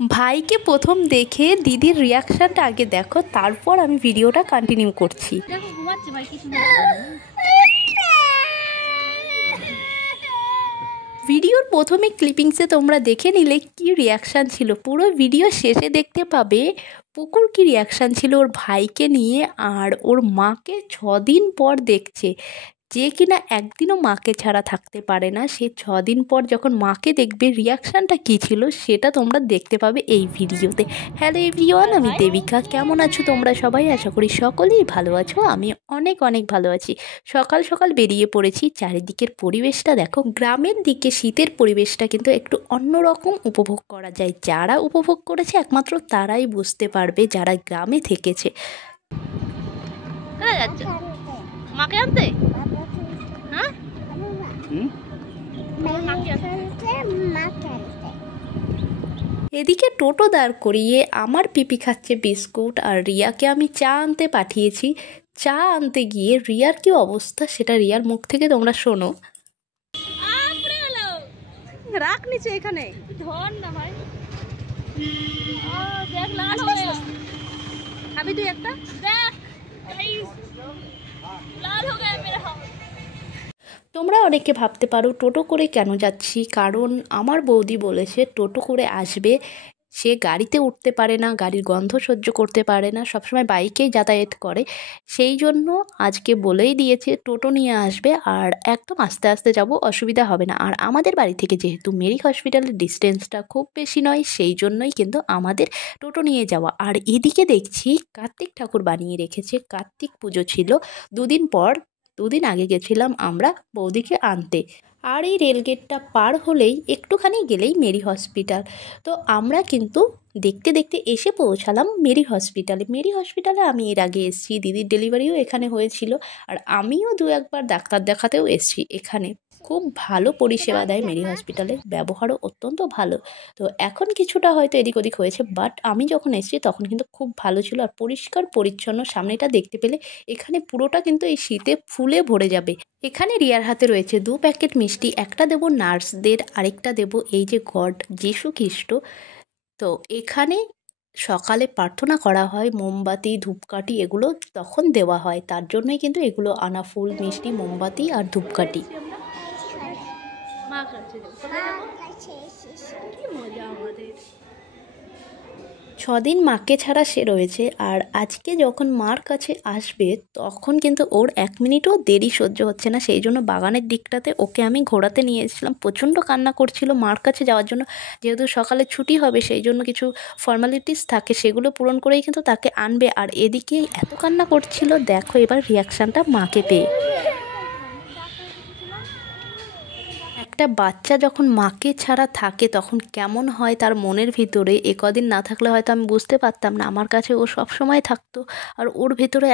ভাইকে প্রথম দেখে দিদির রিয়াকশানটা আগে দেখো, তারপর আমি ভিডিওটা কন্টিনিউ করছি। ভিডিওর প্রথমে ক্লিপিংসে তোমরা দেখে নিলে কি রিয়াকশান ছিল, পুরো ভিডিও শেষে দেখতে পাবে পুকুর কি রিয়াকশান ছিল ওর ভাইকে নিয়ে। আর ওর মাকে 6 দিন পর দেখছে, যে কিনা একদিনও মাকে ছাড়া থাকতে পারে না, সে 6 দিন পর যখন মাকে দেখবে রিয়াকশানটা কী ছিল সেটা তোমরা দেখতে পাবে এই ভিডিওতে। হ্যালো এভরিওয়ান, আমি দেবিকা। কেমন আছো তোমরা সবাই? আশা করি সকলেই ভালো আছো। আমি অনেক অনেক ভালো আছি। সকাল সকাল বেরিয়ে পড়েছি। চারিদিকের পরিবেশটা দেখো, গ্রামের দিকে শীতের পরিবেশটা কিন্তু একটু অন্যরকম উপভোগ করা যায়। যারা উপভোগ করেছে একমাত্র তারাই বুঝতে পারবে, যারা গ্রামে থেকেছে। মাকে আনতে এদিকে টোটো দাঁড় করিয়ে আমার পিপি খাচ্ছে বিস্কুট, আর রিয়াকে আমি চা আনতে পাঠিয়েছি। চা আনতে গিয়ে রিয়ার কি অবস্থা সেটা রিয়ার মুখ থেকে তোমরা শোনো। রাখ নিচে এখানে, ধর না ভাই। দেখ লাল হয়ে খাবি তুই একটা, দেখ লাল হয়ে গেছে মেরা হাত। তোমরা অনেকে ভাবতে পারো টোটো করে কেন যাচ্ছি, কারণ আমার বৌদি বলেছে টোটো করে আসবে। সে গাড়িতে উঠতে পারে না, গাড়ির গন্ধ সহ্য করতে পারে না, সবসময় বাইকেই যাতায়াত করে। সেই জন্য আজকে বলেই দিয়েছে টোটো নিয়ে আসবে, আর একদম আস্তে আস্তে যাব, অসুবিধা হবে না। আর আমাদের বাড়ি থেকে যেহেতু মেরি হসপিটালের ডিস্টেন্সটা খুব বেশি নয়, সেই জন্যই কিন্তু আমাদের টোটো নিয়ে যাওয়া। আর এদিকে দেখছি কার্তিক ঠাকুর বানিয়ে রেখেছে, কার্তিক পুজো ছিল 2 দিন পর। 2 দিন আগে গেছিলাম আমরা বৌদিকে আনতে। আর এই রেলগেটটা পার হলেই একটুখানি গেলেই মেরি হসপিটাল। তো আমরা কিন্তু দেখতে দেখতে এসে পৌঁছালাম মেরি হসপিটালে। মেরি হসপিটালে আমি এর আগে এসেছি, দিদির ডেলিভারিও এখানে হয়েছিল, আর আমিও 2-1বার ডাক্তার দেখাতেও এসেছি এখানে। খুব ভালো পরিষেবা দেয় মেরি হসপিটালে, ব্যবহারও অত্যন্ত ভালো। তো এখন কিছুটা হয়তো এদিক ওদিক হয়েছে, বাট আমি যখন এসেছি তখন কিন্তু খুব ভালো ছিল, আর পরিষ্কার পরিচ্ছন্ন। সামনেটা দেখতে পেলে এখানে পুরোটা কিন্তু এই শীতে ফুলে ভরে যাবে। এখানে রিয়ার হাতে রয়েছে 2 প্যাকেট মিষ্টি, একটা দেবো নার্সদের, আরেকটা দেবো এই যে গড যিশু খ্রিস্ট। তো এখানে সকালে প্রার্থনা করা হয়, মোমবাতি ধূপকাঠি এগুলো তখন দেওয়া হয়, তার জন্যই কিন্তু এগুলো আনা, ফুল মিষ্টি মোমবাতি আর ধূপকাঠি। কি মজা আমাদের। 6 দিন মাকে ছাড়া সে রয়েছে, আর আজকে যখন মার কাছে আসবে তখন কিন্তু ওর 1 মিনিটও দেরি সহ্য হচ্ছে না। সেই জন্য বাগানের দিকটাতে ওকে আমি ঘোরাতে নিয়ে এসেছিলাম। প্রচণ্ড কান্না করছিল মার কাছে যাওয়ার জন্য, যেহেতু সকালে ছুটি হবে সেই জন্য কিছু ফর্মালিটিস থাকে, সেগুলো পূরণ করেই কিন্তু তাকে আনবে। আর এদিকে এত কান্না করছিল, দেখো এবার রিয়াকশানটা মাকে পেয়ে। একটা বাচ্চা যখন মাকে ছাড়া থাকে তখন কেমন হয় তার মনের ভিতরে, কদিন না থাকলে হয়তো আমি বুঝতে পারতাম না। আমার কাছে ও সব সময় থাকতো, আর ওর ভেতরে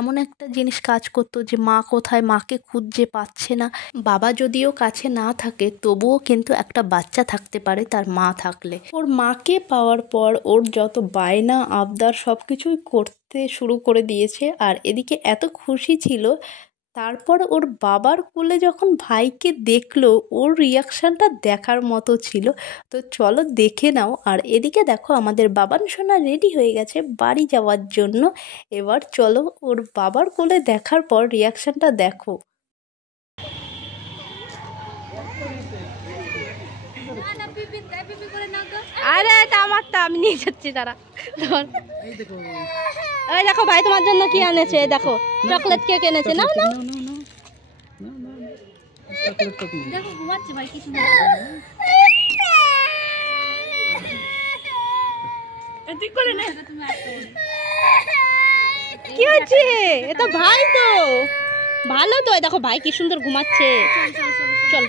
এমন একটা জিনিস কাজ করতো যে মা কোথায়, মাকে খুঁজে পাচ্ছে না। বাবা যদিও কাছে না থাকে তবুও কিন্তু একটা বাচ্চা থাকতে পারে তার মা থাকলে। ওর মাকে পাওয়ার পর ওর যত বায়না আবদার সব কিছুই করতে শুরু করে দিয়েছে। আর এদিকে এত খুশি ছিল, তারপর ওর বাবার কোলে যখন ভাইকে দেখলো ওর রিয়াকশানটা দেখার মতো ছিল। তো চলো দেখে নাও। আর এদিকে দেখো আমাদের বাবান সোনা রেডি হয়ে গেছে বাড়ি যাওয়ার জন্য। এবার চলো ওর বাবার কোলে দেখার পর রিয়াকশানটা দেখো। আরে এটা আমারটা, আমি নিয়ে যাচ্ছি, তারা এই দেখো ভাই তোমার জন্য কি আনেছে, দেখো চকলেট কেক এনেছে। না না দেখো ঘুমাচ্ছে ভাই, কি সুন্দর। ঠিক করে নে, কি হচ্ছে? এটা ভাই তো ভালো তো, দেখো ভাই কি সুন্দর ঘুমাচ্ছে। চল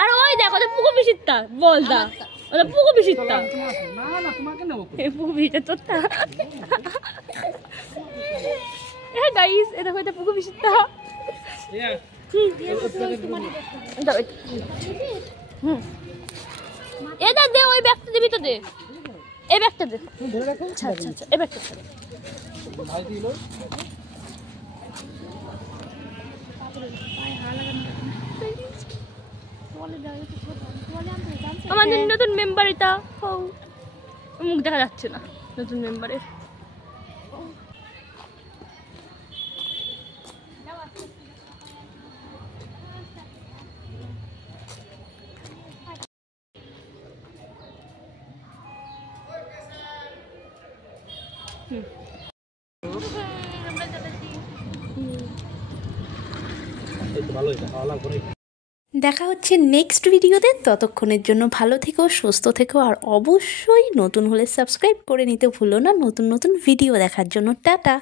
আর ওই দেখো পুকু পিসিতা বলদা, ওটা পুকু পিসিতা। না না তোমাকে নেব, পুকু পিসিতা তোরটা। হ্যাঁ গাইস, এটা হয়তো পুকু পিসিতা। এটা দে, ওই ব্যাগটা দিবি তো, দে এই ব্যাগটা দে। আচ্ছা আচ্ছা আচ্ছা, এই ব্যাগটা ভাই দিল। আমাদের নতুন মেম্বার এটা মুখ দেখা যাচ্ছে না নতুন মেম্বারের। দেখা হচ্ছে নেক্সট ভিডিওতে। ততক্ষণের জন্য ভালো থেকো, সুস্থ থেকো, আর অবশ্যই নতুন হলে সাবস্ক্রাইব করে নিতে ভুলো না নতুন নতুন ভিডিও দেখার জন্য। টাটা।